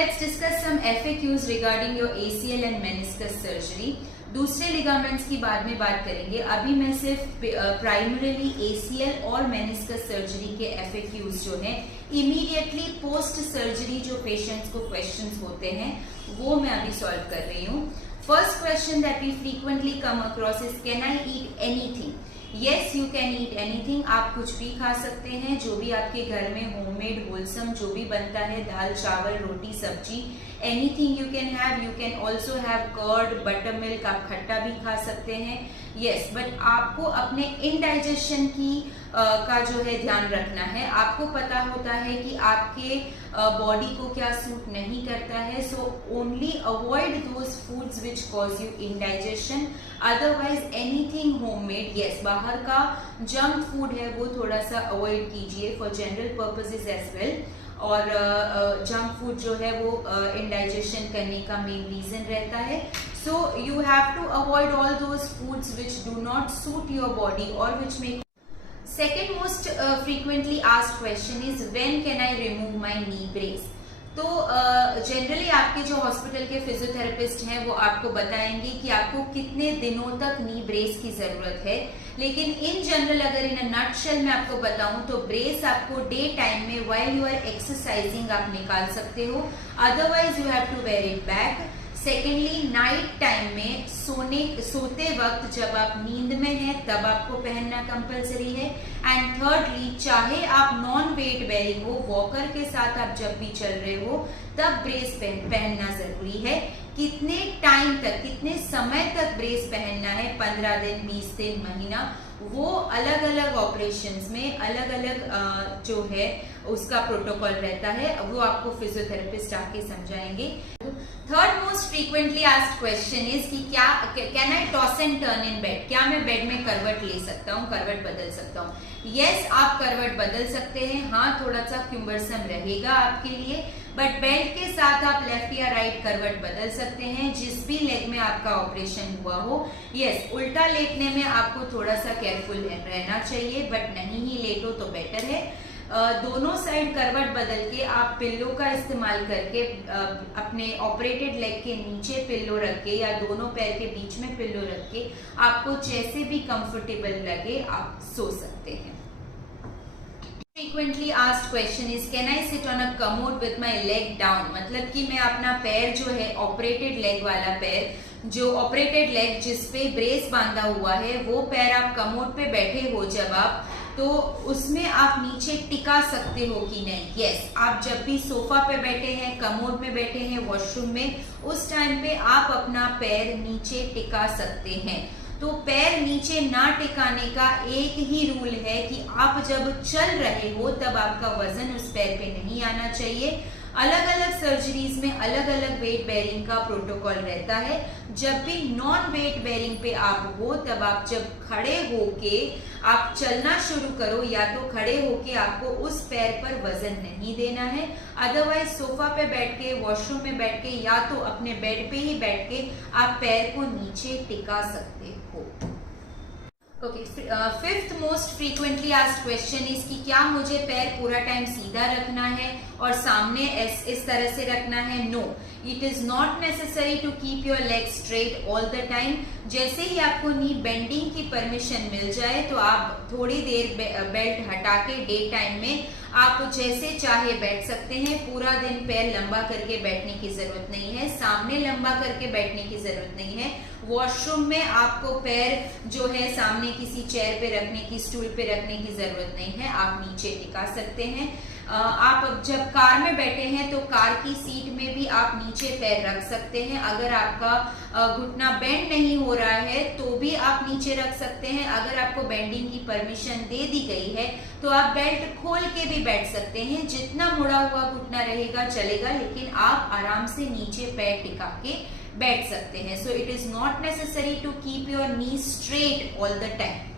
let's discuss some FAQs regarding your ACL and meniscus surgery. दूसरे ligaments की बाद में बात करेंगे. अभी मैं सिर्फ प्राइमरीली ACL और मेनिस्कस सर्जरी के FAQs जो हैं इमीडिएटली पोस्ट सर्जरी जो पेशेंट्स को क्वेश्चंस होते हैं वो मैं अभी सॉल्व कर रही हूँ. First question that we frequently come across is can I eat anything. Yes you can eat anything. आप कुछ भी खा सकते हैं, जो भी आपके घर में होममेड होलसम जो भी बनता है, दाल चावल रोटी सब्जी, anything you can have. You can also have curd, buttermilk. आप खट्टा भी खा सकते हैं. यस, बट आपको अपने इनडाइजेशन की का जो है ध्यान रखना है. आपको पता होता है कि आपके बॉडी को क्या सूट नहीं करता है. So only avoid those foods which cause you indigestion. Otherwise anything homemade, yes, बाहर का जंक फूड है वो थोड़ा सा अवॉइड कीजिए for general purposes as well. और जंक फूड जो है वो इनडाइजेशन करने का मेन रीजन रहता है. So you have to avoid all those foods which do not suit your body और which make. Second most frequently asked question is when can I remove my knee brace. तो generally आपके जो hospital के physiotherapist हैं वो आपको बताएंगे कि आपको कितने दिनों तक नी ब्रेस की जरूरत है. लेकिन इन जनरल अगर इन नटशेल मैं आपको बताऊं तो ब्रेस आपको डे टाइम में व्हाइल यू आर एक्सरसाइजिंग आप निकाल सकते हो. Otherwise you have to wear it back. Secondly night time में सोते वक्त जब आप नींद में हैं तब आपको पहनना कंपलसरी है. एंड थर्डली चाहे आप नॉन वेट बेयरिंग हो, वॉकर के साथ आप जब भी चल रहे हो तब ब्रेस पहनना जरूरी है. कितने टाइम तक, कितने समय तक ब्रेस पहनना है, 15 दिन, 20 दिन, महीना, वो अलग अलग ऑपरेशंस में अलग अलग जो है उसका प्रोटोकॉल रहता है. वो आपको फिजियोथेरेपिस्ट आके समझाएंगे. Third most frequently asked question is कि क्या can I toss and turn in bed. क्या मैं बेड में करवट ले सकता हूँ, करवट बदल सकता हूँ? यस, आप करवट बदल सकते हैं. हाँ, थोड़ा सा क्यूम्बरसम रहेगा आपके लिए, बट बेल्ट के साथ आप लेफ्ट या राइट करवट बदल सकते हैं जिस भी लेग में आपका ऑपरेशन हुआ हो. यस, उल्टा लेटने में आपको थोड़ा सा केयरफुल रहना चाहिए, बट नहीं ही लेटो तो बेटर है. दोनों साइड करवट बदल के आप पिल्लो का इस्तेमाल करके अपने ऑपरेटेड लेग के नीचे पिल्लो रख के या दोनों पैर के बीच में पिल्लो रख के आपको जैसे भी कंफर्टेबल लगे आप सो सकते हैं. Frequently asked question is can I sit on a commode with my leg down. मतलब कि मैं अपना पैर जो है ऑपरेटेड लेग वाला पैर, जो ऑपरेटेड लेग जिस पे ब्रेस बांधा हुआ है वो पैर आप कमोड पे बैठे हो जब आप, तो उसमें आप नीचे टिका सकते हो कि नहीं. यस, आप जब भी सोफा पे बैठे हैं, कमोड में बैठे हैं, वॉशरूम में, उस टाइम पे आप अपना पैर नीचे टिका सकते हैं. तो पैर नीचे ना टिकाने का एक ही रूल है कि आप जब चल रहे हो तब आपका वजन उस पैर पे नहीं आना चाहिए. अलग अलग सर्जरीज में अलग अलग वेट बेयरिंग का प्रोटोकॉल रहता है. जब भी नॉन वेट बेयरिंग पे आप हो तब आप जब खड़े होके आप चलना शुरू करो, या तो खड़े होके आपको उस पैर पर वजन नहीं देना है. अदरवाइज सोफा पे बैठ के, वॉशरूम में बैठ के या तो अपने बेड पे ही बैठ के आप पैर को नीचे टिका सकते हो. Okay, fifth most frequently asked question is कि क्या मुझे पैर पूरा टाइम सीधा रखना है और सामने इस तरह से रखना है? No, it is not necessary to keep your leg straight all the time. जैसे ही आपको नी बेंडिंग की परमिशन मिल जाए तो आप थोड़ी देर बेल्ट हटा के डे टाइम में आप जैसे चाहे बैठ सकते हैं. पूरा दिन पैर लंबा करके बैठने की जरूरत नहीं है, सामने लंबा करके बैठने की जरूरत नहीं है. वॉशरूम में आपको पैर जो है सामने किसी चेयर पे रखने की, स्टूल पे रखने की जरूरत नहीं है, आप नीचे टिका सकते हैं. आप जब कार में बैठे हैं तो कार की सीट में भी आप नीचे पैर रख सकते हैं. अगर आपका घुटना बेंड नहीं हो रहा है तो भी आप नीचे रख सकते हैं. अगर आपको बेंडिंग की परमिशन दे दी गई है तो आप बेल्ट खोल के भी बैठ सकते हैं. जितना मुड़ा हुआ घुटना रहेगा चलेगा, लेकिन आप आराम से नीचे पैर टिका के बैठ सकते हैं. So it is not necessary to keep your knee straight all the time.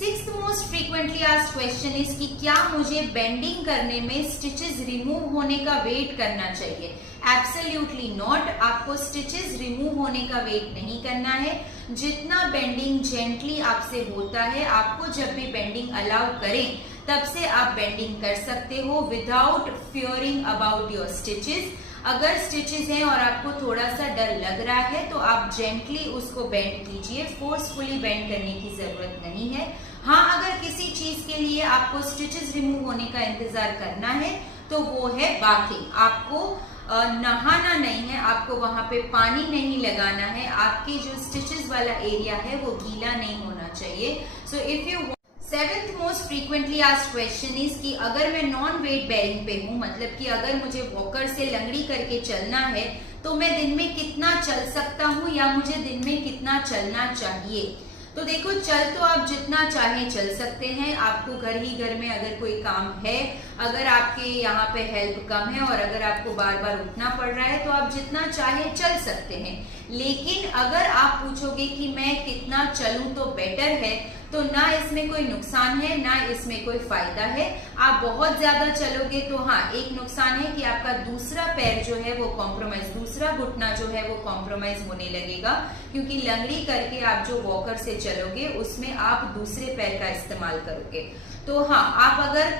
Sixth most frequently asked question is कि क्या मुझे बेंडिंग करने में स्टिचेस रिमूव होने का वेट करना चाहिए? Absolutely not. आपको स्टिचेस रिमूव होने का वेट नहीं करना है. जितना बेंडिंग जेंटली आपसे होता है, आपको जब भी बेंडिंग अलाउ करें तब से आप बेंडिंग कर सकते हो without fearing about your stitches. अगर स्टिचेस हैं और आपको थोड़ा सा डर लग रहा है तो आप जेंटली उसको बेंड कीजिए, फोर्सफुली बेंड करने की जरूरत नहीं है। हाँ, अगर किसी चीज के लिए आपको स्टिचेस रिमूव होने का इंतजार करना है तो वो है बाथिंग। आपको नहाना नहीं है, आपको वहां पे पानी नहीं लगाना है, आपके जो स्टिचेस वाला एरिया है वो गीला नहीं होना चाहिए। So if you seventh most frequently asked question is कि अगर मैं नॉन वेट बेयरिंग पे हूँ, मतलब कि अगर मुझे वॉकर से लंगड़ी करके चलना है तो मैं दिन में कितना चल सकता हूँ या मुझे दिन में कितना चलना चाहिए। तो देखो, चल तो आप जितना चाहे चल सकते हैं। आपको घर ही घर में अगर कोई काम है, अगर आपके यहाँ पे हेल्प कम है और अगर आपको बार बार उठना पड़ रहा है तो आप जितना चाहे चल सकते हैं। लेकिन अगर आप पूछोगे कि मैं कितना चलूं तो बेटर है, तो ना इसमें कोई नुकसान है ना इसमें कोई फायदा है। आप बहुत ज्यादा चलोगे तो हाँ, एक नुकसान है कि आपका दूसरा पैर जो है वो कॉम्प्रोमाइज, दूसरा घुटना जो है वो कॉम्प्रोमाइज होने लगेगा, क्योंकि लंगड़ी करके आप जो वॉकर से चलोगे उसमें आप दूसरे पैर का इस्तेमाल करोगे। तो हाँ, आप अगर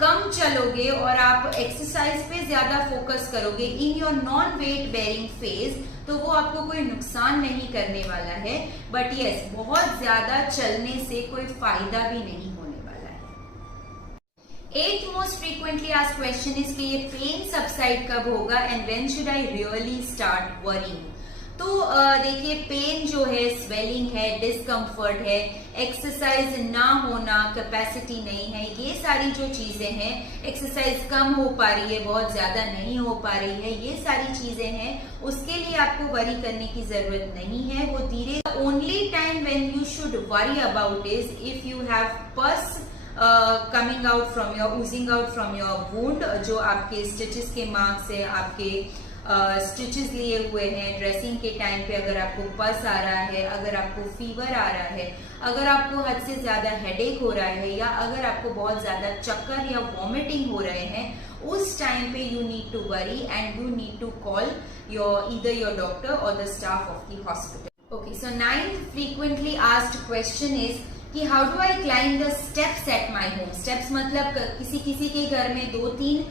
कम चलोगे और आप एक्सरसाइज पे ज्यादा फोकस करोगे in your non weight bearing phase, तो वो आपको कोई नुकसान नहीं करने वाला है। बट यस, बहुत ज्यादा चलने से कोई फायदा भी नहीं होने वाला है। 8th most frequently asked question is कि ये पेन सबसाइड कब होगा and when should I really start worrying. तो देखिए, पेन जो है, स्वेलिंग है, डिस्कम्फर्ट है, एक्सरसाइज ना होना, कैपेसिटी नहीं है, ये सारी जो चीजें हैं, एक्सरसाइज कम हो पा रही है, बहुत ज्यादा नहीं हो पा रही है, ये सारी चीजें हैं, उसके लिए आपको वरी करने की जरूरत नहीं है। वो धीरे, only time when you should worry about is if you have pus coming out from your, oozing out from your wound, जो आपके स्टिचेस के मार्क्स है, आपके स्टिचेस लिए हुए हैं, ड्रेसिंग के टाइम पे अगर आपको पस आ रहा है, अगर आपको फीवर आ रहा है, अगर आपको हद से ज्यादा हेडेक हो रहा है, या अगर आपको बहुत ज्यादा चक्कर या वॉमिटिंग हो रहे हैं, उस टाइम पे you need to worry and you need to call either your doctor or the staff of the hospital. Okay, so 9th frequently asked question is कि how do I climb the steps at my home? Steps मतलब किसी के घर में 2-3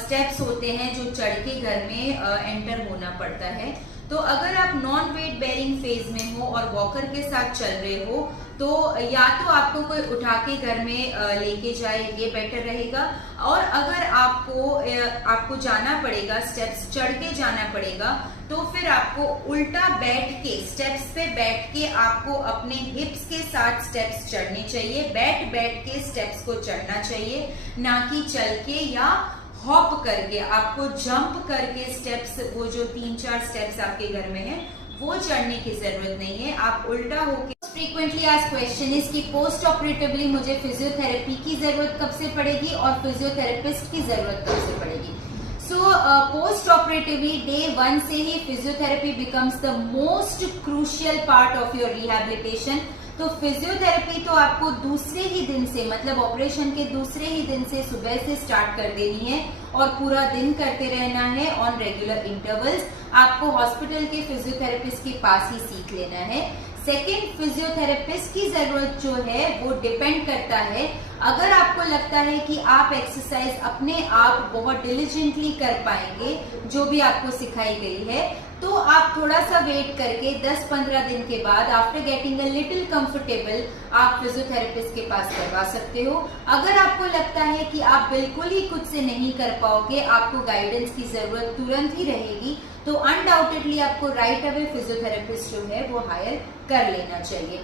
steps होते हैं जो चढ़ के घर में एंटर होना पड़ता है। तो अगर आप नॉन वेट बेयरिंग फेज में हो और वॉकर के साथ चल रहे हो, तो या तो आपको कोई उठा के घर में लेके जाए, ये बेटर रहेगा। और अगर आपको जाना पड़ेगा, स्टेप्स चढ़ के जाना पड़ेगा, तो फिर आपको उल्टा बैठ के, स्टेप्स पे बैठ के आपको अपने हिप्स के साथ स्टेप्स चढ़ने चाहिए। बैठ के स्टेप्स को चढ़ना चाहिए, ना कि चल के या हॉप करके। आपको जंप करके स्टेप्स, वो जो 3-4 स्टेप्स आपके घर में है, वो चढ़ने की जरूरत नहीं है। आप उल्टा होके। फ्रीक्वेंटली आस्क्ड क्वेश्चन इज कि पोस्ट ऑपरेटिवली मुझे फिजियोथेरेपी की जरूरत कब से पड़ेगी और फिजियोथेरेपिस्ट की जरूरत कब से पड़ेगी। सो पोस्ट ऑपरेटिवली डे 1 से ही physiotherapy becomes the most crucial part of your rehabilitation. तो फिजियोथेरेपी तो आपको दूसरे ही दिन से, मतलब ऑपरेशन के दूसरे ही दिन से सुबह से स्टार्ट कर देनी है और पूरा दिन करते रहना है ऑन रेगुलर इंटरवल्स। आपको हॉस्पिटल के फिजियोथेरेपिस्ट के पास ही सीख लेना है। सेकेंड, फिजियोथेरेपिस्ट की जरूरत जो है वो डिपेंड करता है, अगर आपको लगता है कि आप एक्सरसाइज अपने आप बहुत डिलिजेंटली कर पाएंगे जो भी आपको सिखाई गई है, तो आप थोड़ा सा वेट करके 10-15 दिन के बाद, after getting a little comfortable, आप फिजियोथेरेपिस्ट के पास करवा सकते हो। अगर आपको लगता है कि आप बिल्कुल ही खुद से नहीं कर पाओगे, आपको गाइडेंस की जरूरत तुरंत ही रहेगी, तो अनडाउटेडली आपको राइट अवे फिजियोथेरेपिस्ट जो है वो हायर कर लेना चाहिए।